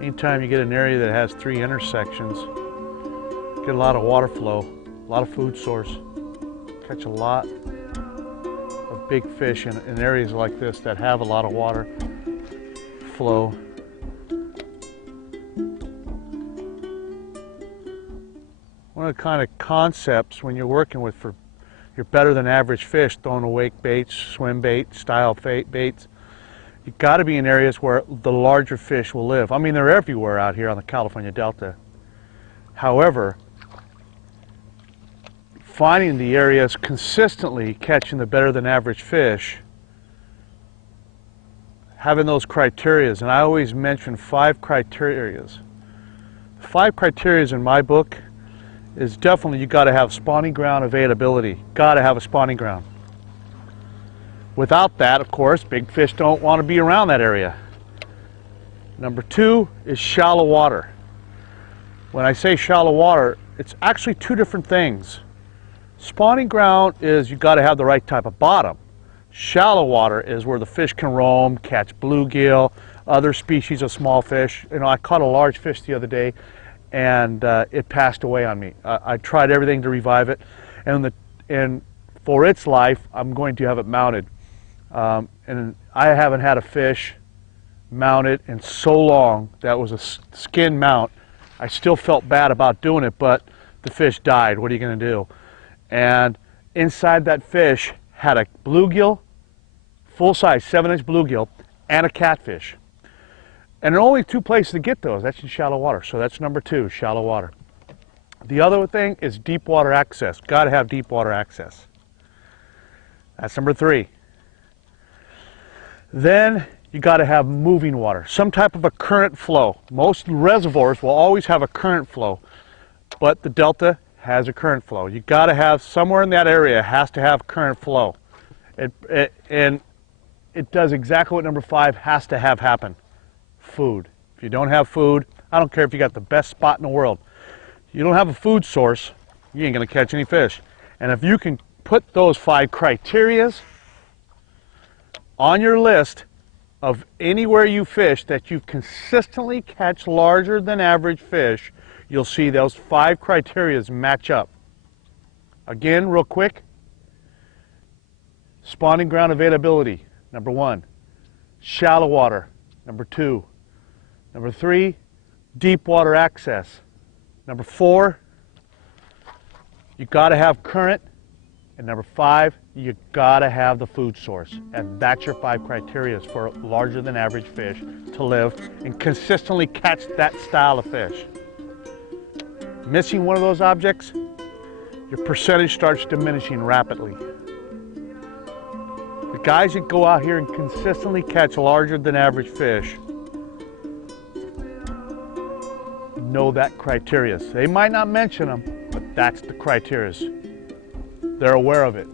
Anytime you get an area that has 3 intersections, get a lot of water flow, a lot of food source, catch a lot of big fish in areas like this that have a lot of water flow. One of the kind of concepts when you're working with for your better than average fish, throwing awake baits, swim bait, style baits, you got to be in areas where the larger fish will live. I mean, they're everywhere out here on the California Delta. However, finding the areas consistently catching the better than average fish, having those criterias, and I always mention 5 criterias. 5 criterias in my book is definitely you got to have spawning ground availability. Got to have a spawning ground. Without that, of course, big fish don't want to be around that area. Number 2 is shallow water. When I say shallow water, it's actually 2 different things. Spawning ground is you got to have the right type of bottom. Shallow water is where the fish can roam, catch bluegill, other species of small fish. You know, I caught a large fish the other day, and it passed away on me. I tried everything to revive it, and for its life, I'm going to have it mounted. And I haven't had a fish mounted in so long. That was a skin mount. I still felt bad about doing it, but the fish died. What are you going to do? And inside that fish had a bluegill, full-size 7-inch bluegill, and a catfish. And there are only 2 places to get those. That's in shallow water. So that's number 2, shallow water. The other thing is deep water access. Got to have deep water access. That's number 3. Then you got to have moving water, some type of a current flow. Most reservoirs will always have a current flow, but the Delta has a current flow. You got to have somewhere in that area has to have current flow. And it does exactly what number 5 has to have happen. Food. If you don't have food, I don't care if you got the best spot in the world. You don't have a food source, you ain't going to catch any fish. And if you can put those 5 criterias on your list of anywhere you fish that you consistently catch larger than average fish, you'll see those 5 criterias match up. Again, real quick, spawning ground availability, number 1. Shallow water, number 2. Number 3, deep water access. Number 4, you got to have current. And number 5, you got to have the food source. And that's your 5 criteria for larger than average fish to live and consistently catch that style of fish. Missing one of those objects, your percentage starts diminishing rapidly. The guys that go out here and consistently catch larger than average fish know that criteria. They might not mention them, but that's the criteria. They're aware of it.